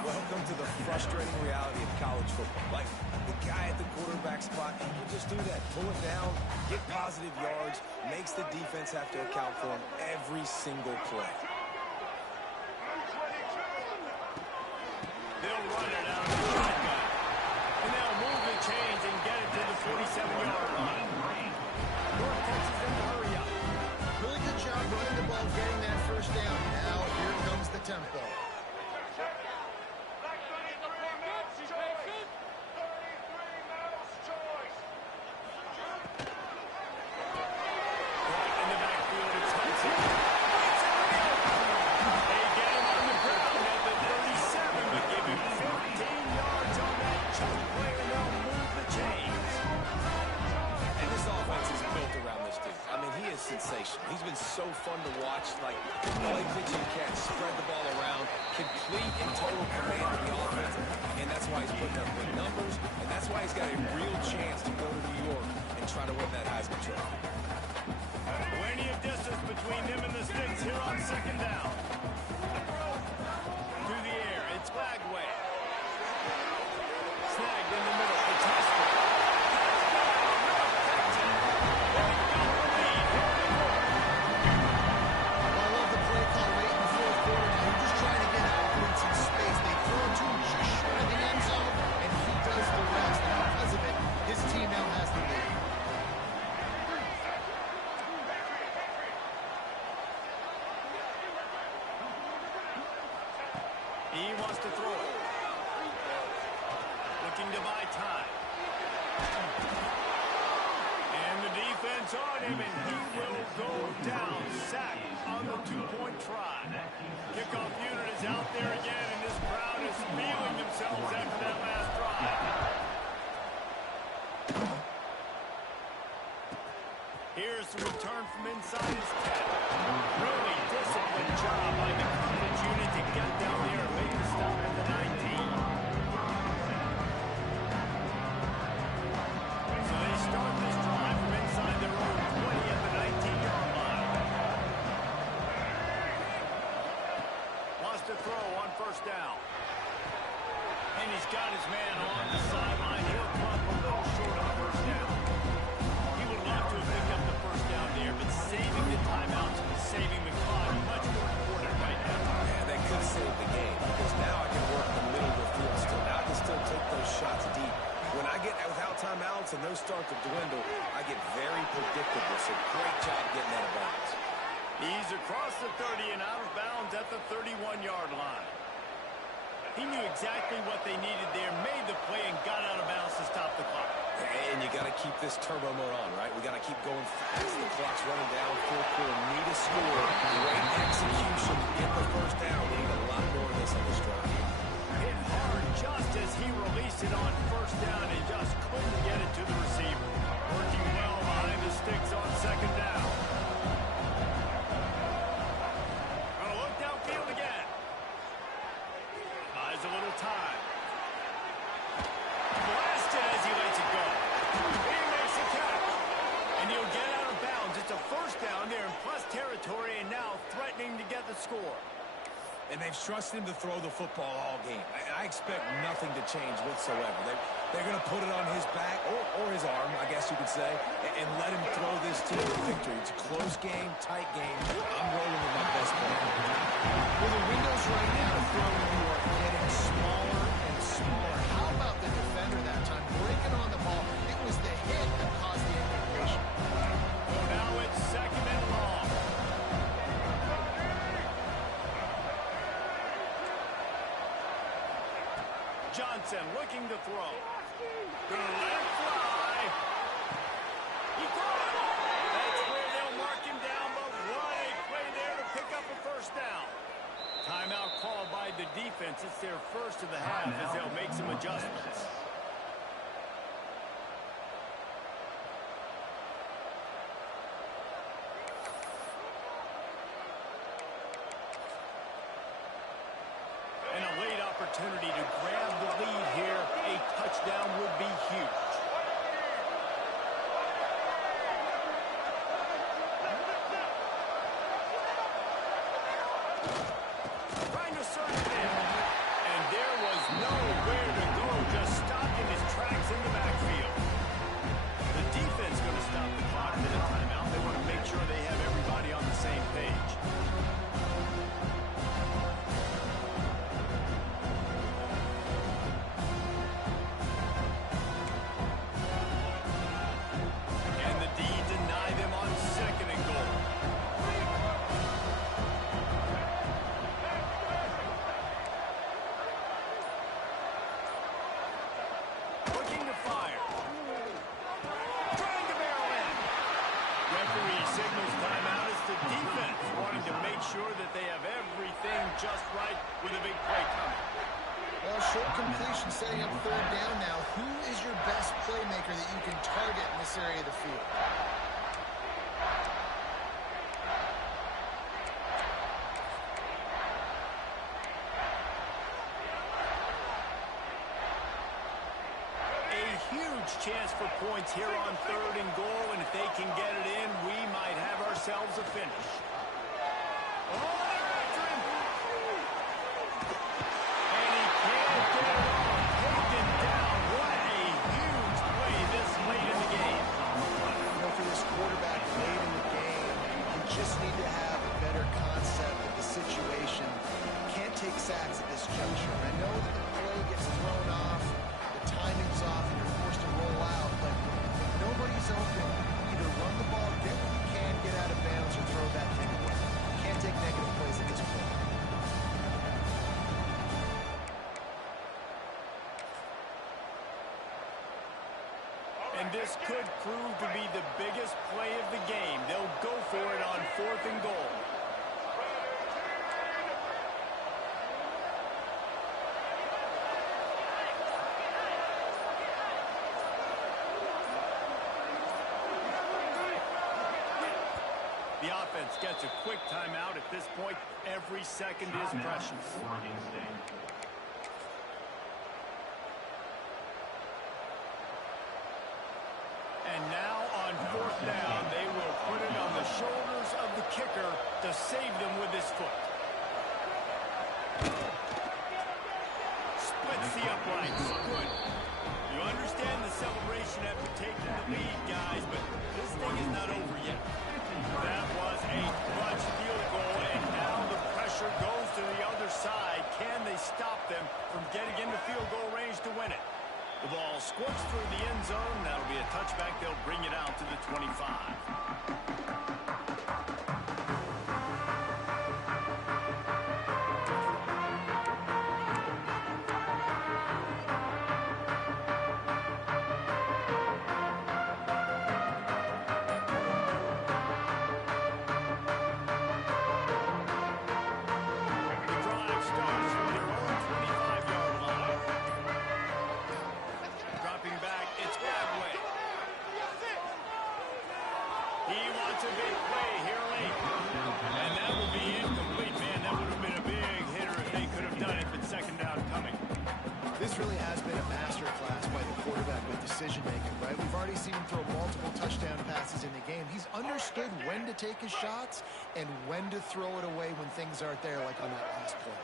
Welcome to the frustrating reality of college football. Like, the guy at the quarterback spot, he can just do that. Pull it down, get positive yards, makes the defense have to account for him every single play. They'll run it out of the shotgun. And they'll move the chains and get it to the 47-yard line. North Texas in to hurry up. Really good job running the ball, getting that first down. Now here comes the tempo. In the backfield, it's Hudson. They get him on the ground at the 37, but give him 15 yards on that chunk play, and they'll move the chains. And this offense is built around this dude. I mean, he is sensational. He's been so fun to watch. Like, play pitching catch, spread the ball around, complete and total command of the offense. And that's why he's putting up good numbers. And that's why he's got a real chance to go to New York and try to win that Heisman Trophy. Plenty of distance between them and the sticks here on second down. Through the air, it's Bagway. Snagged in the middle, it's Hester. I love the play call late in the fourth quarter. Now you're just trying to get athletes in space. They throw it to him just short of the end zone, and he does the rest. And because of it, his team now has the lead. He wants to throw it. Looking to buy time. And the defense on him, and he will go down. Sack on the two-point try. Kickoff unit is out there again, and this crowd is feeling themselves after that last drive. Here's the return from inside his 10. Really disciplined job by the coverage unit to get down there and make the stop at the 19. So they start this drive from inside their own 20 at the 19-yard line. Wants to throw on first down. And he's got his man on the sideline. He'll come a little short on first down. He would love to have picked up the first down there, but saving the timeouts and saving the clock is much more important right now. And they could save the game because now I can work the middle of the field still. Now I can still take those shots deep. When I get without timeouts and those start to dwindle, I get very predictable. So great job getting out of bounds. He's across the 30 and out of bounds at the 31-yard line. He knew exactly what they needed there, made the play, and got out of bounds to stop the clock. And you got to keep this turbo mode on, right? We got to keep going fast. The clock's running down. Fourth quarter, need a score. Great execution to get the first down. We need a lot more of this on this drive. Hit hard just as he released it on first down and just couldn't get it to the receiver. Working well behind the sticks on second down. Gonna look downfield again. Buys a little time. Blasted as he lets it go. He makes the catch. And he'll get out of bounds. It's a first down there in plus territory and now threatening to get the score. And they've trusted him to throw the football all game. I expect nothing to change whatsoever. They're going to put it on his back, or his arm, I guess you could say, and let him throw this team to victory. It's a close game, tight game. I'm rolling with my best player. Well, the windows right now to throw New York getting smaller and smaller. How about the defender that time breaking on the ball? It was the hit that caused the incompletion. So now it's second and long. defense and looking to throw. Gonna let it fly. He threw it. That's where they'll mark him down, but what a play there to pick up a first down. Timeout called by the defense. It's their first of the half as they'll make some adjustments. And a late opportunity to grab the lead here. A touchdown would be huge. Trying to search there. And there was nowhere to go. Just stopped in his tracks in the backfield. The defense going to stop the clock for the timeout. They want to make sure they have everybody on the same page. And the D deny them on second and goal. Looking to fire. Trying to barrel in. Referee signals timeout as the defense wanting to make sure that they have everything just right with a big play coming. Well, short completion setting up third down now. Who is your best playmaker that you can target in this area of the field? A huge chance for points here on third and goal, and if they can get it in, we might have ourselves a finish. Oh, they're after him. And he can't get it off. Taken down. What a huge play this late in the game. You know, for this quarterback late in the game, you just need to have a better concept of the situation. Can't take sacks at this juncture. I know that the play gets thrown off, the timing's off, and you're forced to roll out, but if nobody's open, either run the ball, get what you can, get out of bounds, or throw that thing away. Can't take negative plays at this point. And this could prove to be the biggest play of the game. They'll go for it on fourth and goal. The offense gets a quick timeout. At this point, every second is precious. And now on fourth down, they will put it on the shoulders of the kicker to save them with his foot. Splits the uprights. Good. You understand the celebration after taking the lead, guys, but this thing is not over yet. That was a clutch field goal, and now the pressure goes to the other side. Can they stop them from getting into field goal range to win it? The ball squirts through the end zone. That'll be a touchback. They'll bring it out to the 25. A big play here late. And that will be incomplete, man. That would have been a big hitter if they could have done it, but second down coming. This really has been a masterclass by the quarterback with decision-making, right? We've already seen him throw multiple touchdown passes in the game. He's understood when to take his shots and when to throw it away when things aren't there, like on that last play.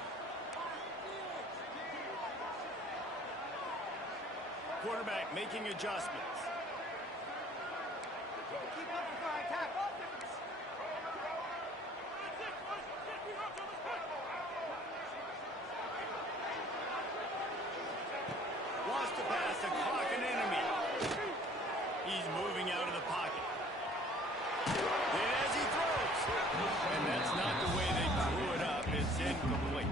Quarterback making adjustments. Wants to pass the clock an enemy. He's moving out of the pocket. And as he throws. And that's not the way they drew it up. It's incomplete.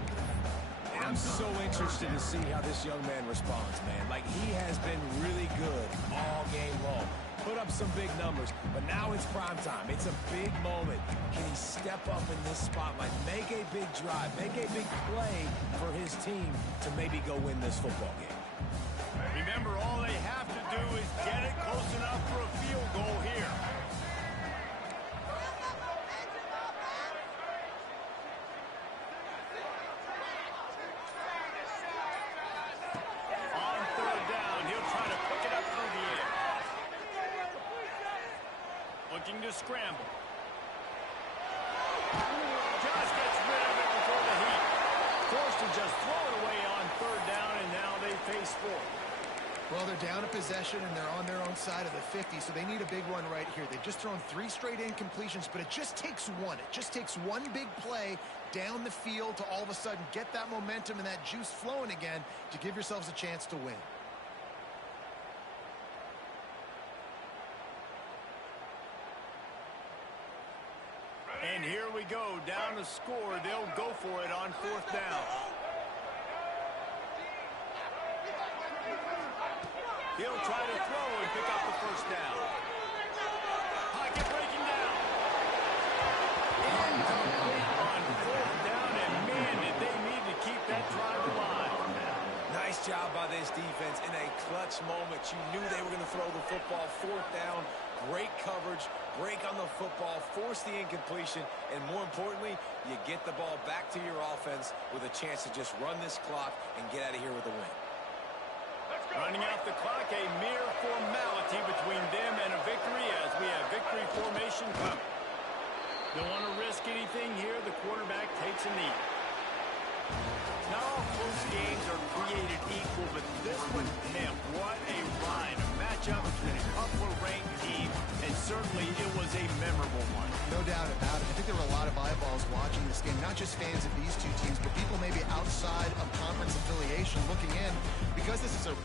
And I'm so interested to see how this young man responds, man. Like, he has been really good all game long. Put up some big numbers, but now it's prime time. It's a big moment. Can he step up in this spotlight, make a big drive, make a big play for his team to maybe go win this football game? Remember, all they have to do is get it close enough for a field goal here. On third down, he'll try to pick it up through the air. Looking to scramble. Just gets rid of it before the heat. Forced to just throw it away on third down, and now they face fourth. Well, they're down a possession, and they're on their own side of the 50, so they need a big run right here. They've just thrown 3 straight incompletions, but it just takes one. It just takes one big play down the field to all of a sudden get that momentum and that juice flowing again to give yourselves a chance to win. And here we go, down to score. They'll go for it on fourth down. He'll try to throw and pick up the first down. Pocket breaking down. Incomplete on fourth down, and man, did they need to keep that drive alive. Nice job by this defense in a clutch moment. You knew they were going to throw the football. Fourth down, great coverage, break on the football, force the incompletion, and more importantly, you get the ball back to your offense with a chance to just run this clock and get out of here with a win. Running out the clock, a mere formality between them and a victory as we have victory formation coming. Don't want to risk anything here. The quarterback takes a knee. Not all close games are created equal, but this one, man, what a ride. A matchup between a couple of ranked teams, and certainly it was a memorable one. No doubt about it. I think there were a lot of eyeballs watching this game, not just fans of these two teams, but people maybe outside of conference affiliation looking in, because this is a